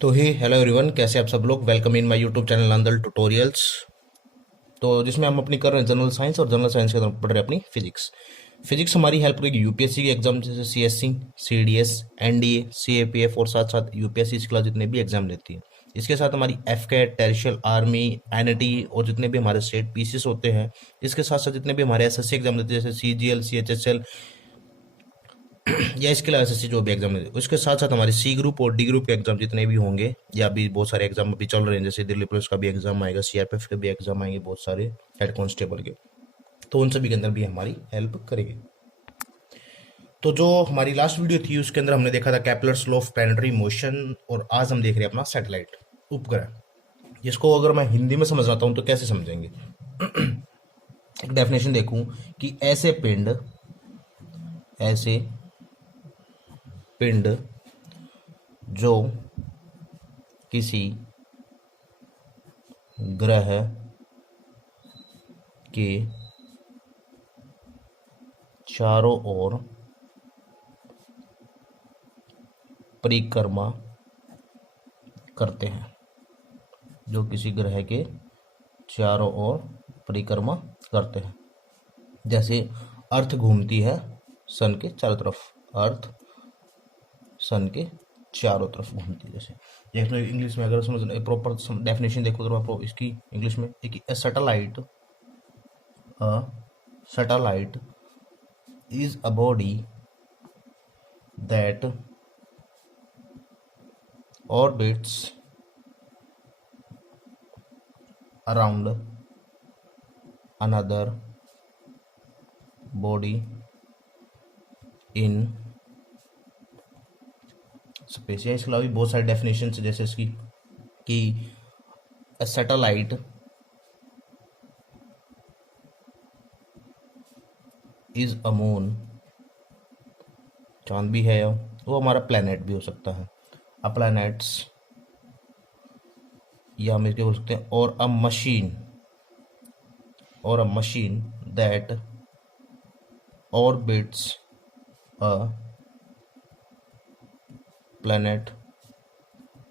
तो ही hello everyone, कैसे आप सब लोग। Welcome in my YouTube channel Nandal tutorials. तो जिसमें हम अपनी कर रहे हैं जनरल साइंस, और जनरल साइंस के अंदर पढ़ रहे हैं अपनी फिजिक्स। फिजिक्स हमारी हेल्प करेगी यूपीएससी के एग्जाम जैसे सीएससी, सीडीएस, एनडीए, सीएपीएफ और साथ साथ यूपीएससी इसके अलावा जितने भी एग्जाम लेती है। इसके साथ हमारी एफकेट, टेरिशियल, आर्मी, एनटी और जितने भी हमारे स्टेट पीसीस होते हैं। इसके साथ साथ जितने भी हमारे एसएससी एग्जाम लेते हैं जैसे सीजीएल, सीएचएसएल या इसके अलावा एसएससी जो भी एग्जाम है, उसके साथ साथ हमारे सी ग्रुप और डी ग्रुप के एग्जाम जितने भी होंगे, या अभी बहुत सारे एग्जाम अभी चल रहे हैं जैसे दिल्ली पुलिस का भी एग्जाम आएगा, सीआरपीएफ के भी एग्जाम आएंगे, बहुत सारे हेड कांस्टेबल के। तो उन सभी के अंदर भी हमारी हेल्प करेगी। तो जो हमारी लास्ट वीडियो थी उसके अंदर हमने देखा था Kepler's law of planetary motion, और आज हम देख रहे हैं अपना सैटेलाइट उपग्रह, जिसको अगर मैं हिंदी में समझ आता हूँ तो कैसे समझेंगे। एक डेफिनेशन देखूं कि ऐसे पिंड जो किसी ग्रह के चारों ओर परिक्रमा करते हैं, जो किसी ग्रह के चारों ओर परिक्रमा करते हैं। जैसे अर्थ घूमती है सन के चारों तरफ, अर्थ सन के चारों तरफ घूमती है। जैसे इंग्लिश में अगर समझ प्रॉपर डेफिनेशन देखो तो आपको इसकी इंग्लिश में एक satellite is a body that orbits around another body in space. या इसके अलावा भी बहुत सारे डेफिनेशन है जैसे इसकी कि सैटेलाइट इज अ मून, चांद भी है, वो हमारा प्लैनेट भी हो सकता है, अ प्लैनेट्स, या हम इसके बोल सकते हैं और अ machine that orbits a planet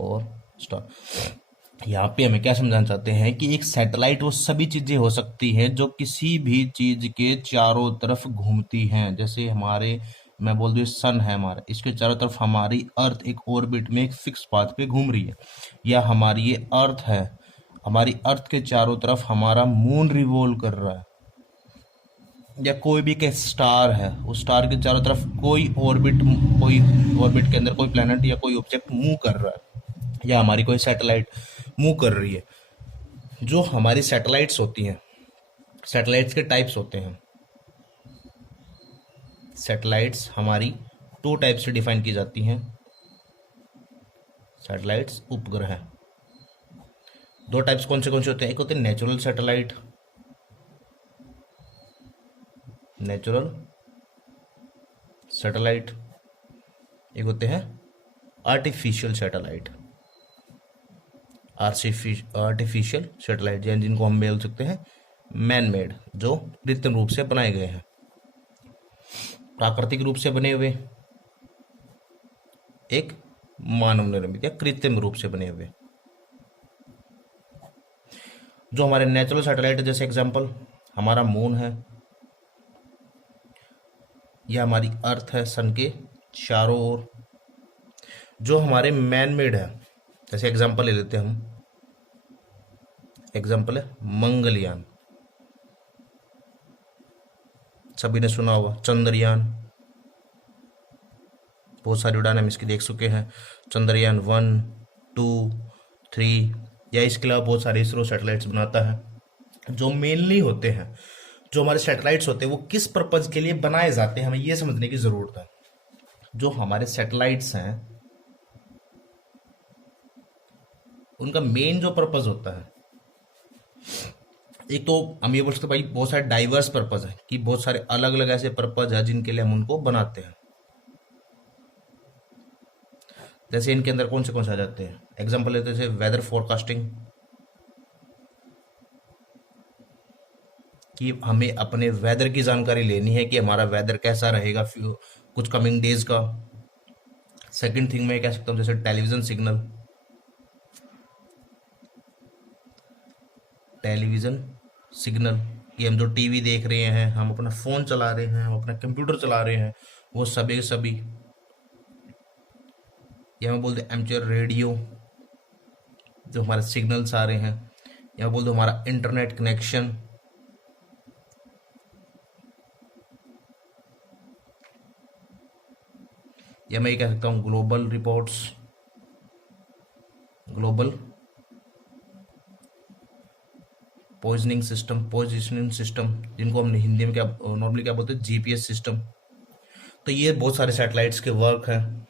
और स्टार। यहाँ पे हमें क्या समझाना चाहते हैं कि एक सैटेलाइट वो सभी चीजें हो सकती हैं जो किसी भी चीज के चारों तरफ घूमती हैं। जैसे मैं बोल दूँ सन है हमारा, इसके चारों तरफ हमारी अर्थ एक ऑर्बिट में एक फिक्स पाथ पे घूम रही है, या हमारी ये अर्थ है, हमारी अर्थ के चारों तरफ हमारा मून रिवॉल्व कर रहा है, या कोई भी एक स्टार है, उस स्टार के चारों तरफ कोई ऑर्बिट के अंदर कोई प्लेनेट या कोई ऑब्जेक्ट मूव कर रहा है, या हमारी कोई सैटेलाइट मूव कर रही है। जो हमारी सैटेलाइट्स होती हैं, सैटेलाइट्स के टाइप्स होते हैं। सैटेलाइट्स हमारी 2 टाइप से डिफाइन की जाती हैं। सैटेलाइट्स उपग्रह 2 टाइप्स कौन से होते हैं? एक होते हैं नेचुरल सैटेलाइट, एक होते हैं आर्टिफिशियल सैटेलाइट, जिनको हम बोल सकते हैं मैन मेड, जो कृत्रिम रूप से बनाए गए हैं, प्राकृतिक रूप से बने हुए, एक मानव निर्मित या कृत्रिम रूप से बने हुए। जो हमारे नेचुरल सैटेलाइट है, जैसे एग्जांपल हमारा मून है, यह हमारी अर्थ है सन के चारों ओर। जो हमारे मैन मेड है, जैसे एग्जांपल ले लेते हैं हम, एग्जांपल है मंगलयान, सभी ने सुना होगा, चंद्रयान, बहुत सारी उड़ान हम इसकी देख चुके हैं, चंद्रयान 1, 2, 3, या इसके अलावा बहुत सारे इसरो सैटेलाइट्स बनाता है। जो मेनली होते हैं, जो हमारे सैटेलाइट्स होते हैं, वो किस पर्पज के लिए बनाए जाते हैं, हमें ये समझने की जरूरत है। जो हमारे सैटेलाइट्स हैं उनका मेन जो पर्पज होता है, एक तो हम ये बोल सकते हैं भाई बहुत सारे डाइवर्स पर्पज है, कि बहुत सारे अलग अलग ऐसे पर्पज है जिनके लिए हम उनको बनाते हैं। जैसे इनके अंदर कौन से आ जाते हैं, एग्जांपल लेते हैं जैसे वेदर फोरकास्टिंग, कि हमें अपने वेदर की जानकारी लेनी है कि हमारा वेदर कैसा रहेगा कुछ कमिंग डेज का। सेकंड थिंग मैं कह सकता हूँ जैसे टेलीविजन सिग्नल, टेलीविज़न सिग्नल, ये हम जो टीवी देख रहे हैं, हम अपना फ़ोन चला रहे हैं, हम अपना कंप्यूटर चला रहे हैं, वो सभी के सभी। या हम बोलते हैं एमेचर रेडियो, जो हमारे सिग्नल्स आ रहे हैं, या बोल दो हमारा इंटरनेट कनेक्शन, या मैं ये कह सकता हूँ global reports, global positioning system, जिनको हम हिंदी में क्या नॉर्मली क्या बोलते हैं, जीपीएस सिस्टम। तो ये बहुत सारे सैटेलाइट्स के वर्क हैं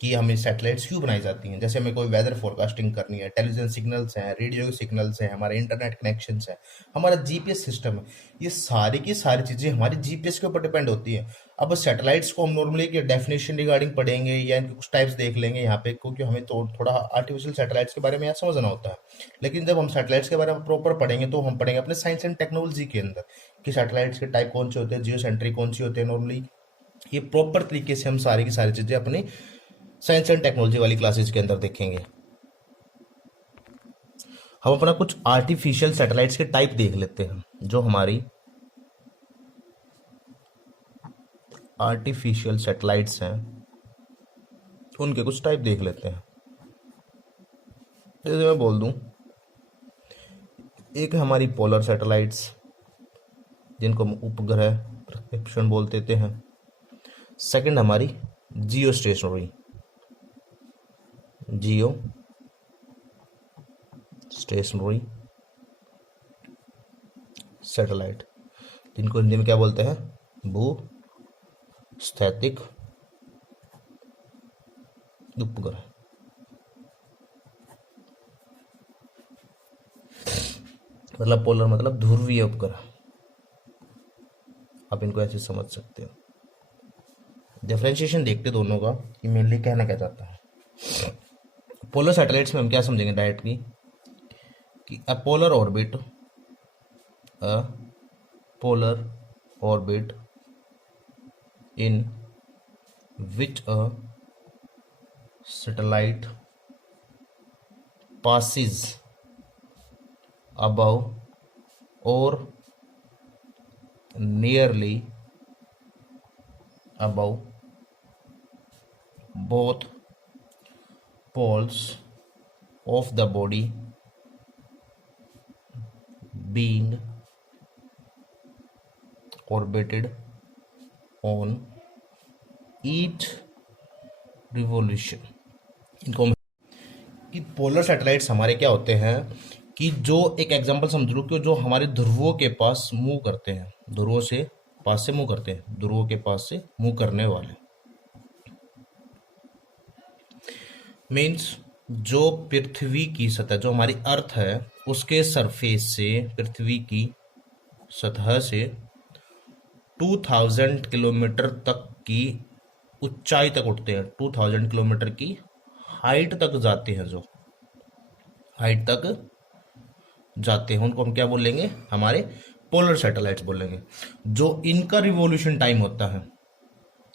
कि हमें सैटेलाइट्स क्यों बनाई जाती हैं। जैसे हमें कोई वेदर फोरकास्टिंग करनी है, टेलीविजन सिग्नल्स हैं, रेडियो के सिग्नल्स हैं, हमारे इंटरनेट कनेक्शंस हैं, हमारा जीपीएस सिस्टम है, ये सारी की सारी चीज़ें हमारी जीपीएस के ऊपर डिपेंड होती हैं। अब सैटेलाइट्स को हम नॉर्मली की डेफिनेशन रिगार्डिंग पढ़ेंगे या इनके कुछ टाइप्स देख लेंगे यहाँ पे, क्योंकि हमें तो थोड़ा आर्टिफिशियल सैटेलाइट्स के बारे में यहाँ समझना होता है। लेकिन जब हम सैटेलाइट्स के बारे में प्रॉपर पढ़ेंगे तो हम पढ़ेंगे अपने साइंस एंड टेक्नोलॉजी के अंदर कि सैटेलाइट्स के टाइप कौन से होते हैं, जियो सेंट्रिक कौन सी होते हैं नॉर्मली। ये प्रॉपर तरीके से हम सारी की सारी चीज़ें अपनी साइंस एंड टेक्नोलॉजी वाली क्लासेज के अंदर देखेंगे। हम अपना कुछ आर्टिफिशियल सैटेलाइट्स के टाइप देख लेते हैं, जो हमारी आर्टिफिशियल सैटेलाइट्स हैं उनके कुछ टाइप देख लेते हैं। जैसे मैं बोल दूं, एक हमारी पोलर सैटेलाइट्स, जिनको हम उपग्रह प्रक्षेपण बोल देते हैं। सेकंड हमारी जियो स्टेशनरी, जियो स्टेशनरी सैटेलाइट, जिनको हिंदी में क्या बोलते हैं, भू स्थैतिक उपग्रह। मतलब पोलर मतलब ध्रुवीय उपग्रह, आप इनको ऐसे समझ सकते हो। डिफरेंशिएशन देखते दोनों का कि मेनली कहना क्या चाहता है। पोलर सैटेलाइट्स में हम क्या समझेंगे डायरेक्टली कि a polar orbit, a polar orbit in which a satellite passes above or nearly above both poles of the body being orbited on each revolution। इनको कि पोलर सैटेलाइट्स हमारे क्या होते हैं कि जो एक एग्जांपल समझ लो कि जो हमारे ध्रुवों के पास मूव करते हैं, ध्रुवों से पास से मूव करते हैं, ध्रुवों के पास से मूव करने वाले मीन्स जो पृथ्वी की सतह, जो हमारी अर्थ है उसके सरफेस से, पृथ्वी की सतह से 2000 किलोमीटर तक की ऊंचाई तक उठते हैं, 2000 किलोमीटर की हाइट तक जाते हैं, जो हाइट तक जाते हैं उनको हम क्या बोलेंगे, हमारे पोलर सैटेलाइट्स बोलेंगे। जो इनका रिवॉल्यूशन टाइम होता है,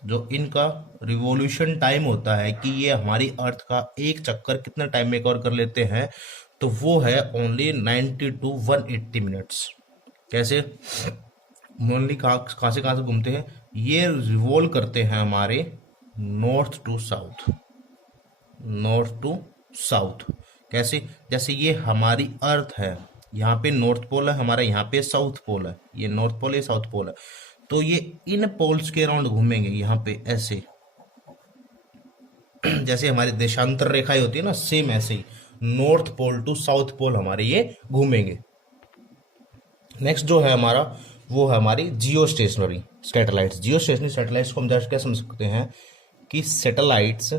जो इनका रिवॉल्यूशन टाइम होता है कि ये हमारी अर्थ का एक चक्कर कितना टाइम में कवर कर लेते हैं, तो वो है ओनली 90 to 180 मिनट्स। कैसे ओनली कहाँ से घूमते हैं, ये रिवॉल्व करते हैं हमारे north to south, north to south. कैसे, जैसे ये हमारी अर्थ है, यहाँ पे नॉर्थ पोल है हमारा, यहाँ पे साउथ पोल है, ये नॉर्थ पोल है साउथ पोल है, तो ये इन पोल्स के अराउंड घूमेंगे यहाँ पे ऐसे। जैसे हमारी देशांतर रेखाएं होती है ना, सेम ऐसे ही north pole to south pole हमारे ये घूमेंगे। नेक्स्ट जो है हमारा, वो है हमारी जियो स्टेशनरी सैटेलाइट्स। जियो स्टेशनरी सैटेलाइट्स को हम जस्ट क्या समझ सकते हैं कि satellites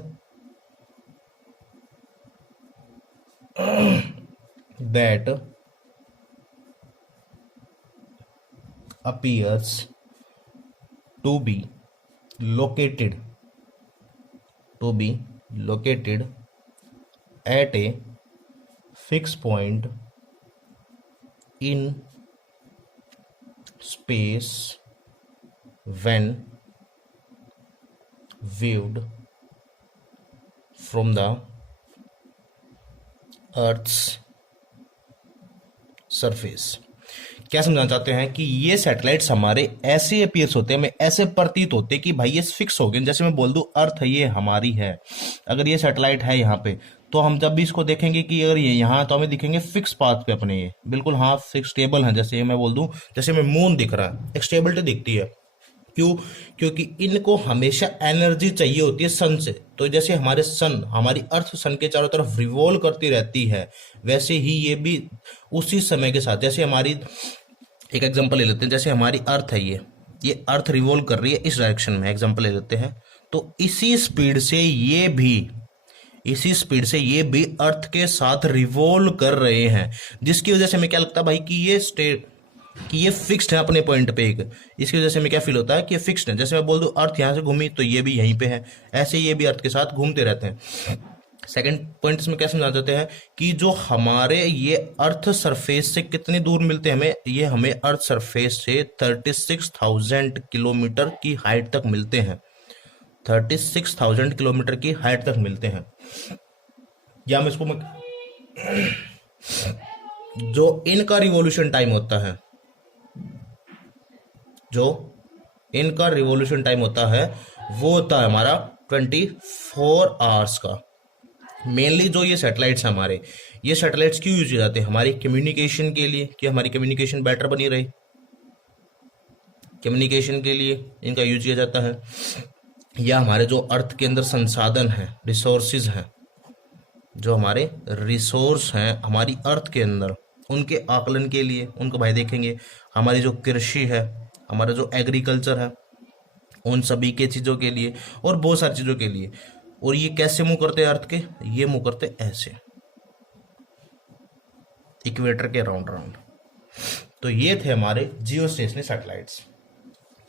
that appears to be located at a fixed point in space when viewed from the Earth's surface. क्या समझाना चाहते हैं कि ये सैटेलाइट्स हमारे ऐसे अपीयर्स होते हैं, हमें ऐसे प्रतीत होते हैं कि भाई ये फिक्स हो गए। जैसे मैं बोल दूं अर्थ ये हमारी है, अगर ये सैटेलाइट है यहाँ पे, तो हम जब भी इसको देखेंगे कि अगर ये यहाँ, तो हमें दिखेंगे फिक्स पाथ पे अपने, ये बिल्कुल हाँ फिक्स स्टेबल है। जैसे मैं बोल दूं, जैसे मैं मून दिख रहा है, एक स्टेबिलिटी दिखती है। क्यों? क्योंकि इनको हमेशा एनर्जी चाहिए होती है सन से। तो जैसे हमारे सन, हमारी अर्थ सन के चारों तरफ रिवॉल्व करती रहती है, वैसे ही ये भी उसी समय के साथ, जैसे हमारी एक एग्जांपल ले लेते हैं, जैसे हमारी अर्थ है, ये अर्थ रिवॉल्व कर रही है इस डायरेक्शन में, एग्जांपल ले लेते हैं, तो इसी स्पीड से ये भी अर्थ के साथ रिवॉल्व कर रहे हैं, जिसकी वजह से हमें क्या लगता है भाई कि ये फिक्स्ड है अपने पॉइंट पे एक। इसकी वजह से हमें क्या फील होता है कि ये फिक्स्ड है। जैसे मैं बोल दूं अर्थ यहां से घूमी तो ये भी यहीं पे है, ऐसे ये भी अर्थ के साथ घूमते रहते हैं। सेकंड पॉइंट इसमें क्या समझा देते हैं कि जो हमारे ये अर्थ सरफेस से कितनी दूर मिलते हैं हमें अर्थ सरफेस से 36,000 किलोमीटर की हाइट तक मिलते हैं। 36,000 किलोमीटर की हाइट तक मिलते हैं। या हम इसको जो इनका रिवॉल्यूशन टाइम होता है, वो होता है हमारा 24 आवर्स का। मेनली जो ये सैटेलाइट्स हैं हमारे, ये सैटेलाइट्स क्यों यूज किए जाते हैं? हमारी कम्युनिकेशन के लिए, कि हमारी कम्युनिकेशन बेटर बनी रहे, कम्युनिकेशन के लिए इनका यूज किया जाता है। या हमारे जो अर्थ के अंदर संसाधन हैं, रिसोर्सेज हैं, जो हमारे रिसोर्स हैं हमारी अर्थ के अंदर, उनके आकलन के लिए, उनको भाई देखेंगे। हमारी जो कृषि है, हमारा जो एग्रीकल्चर है, उन सभी के चीज़ों के लिए और बहुत सारी चीज़ों के लिए। और ये कैसे मूव करते हैं अर्थ के? ये मूव करते ऐसे, इक्वेटर के राउंड राउंड। तो ये थे हमारे जियो स्टेशनरी सैटेलाइट्स।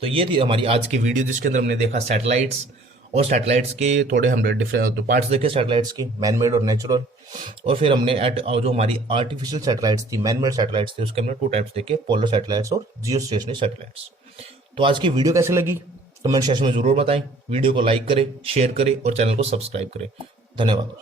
तो ये थी हमारी आज की वीडियो, जिसके अंदर हमने देखा सैटेलाइट्स, और सैटेलाइट्स के थोड़े हमने डिफरेंट पार्ट्स देखे सैटेलाइट्स के, मैनमेड और नेचुरल। और फिर हमने जो हमारी आर्टिफिशियल सैटेलाइट्स थी, मैनमेड सैटेलाइट्स थी, उसके हमने 2 टाइप्स देखे, पोलर सैटेलाइट्स और जियो स्टेशनरी सैटेलाइट्स। तो आज की वीडियो कैसी लगी कमेंट सेक्शन में जरूर बताएं। वीडियो को लाइक करें, शेयर करें और चैनल को सब्सक्राइब करें। धन्यवाद।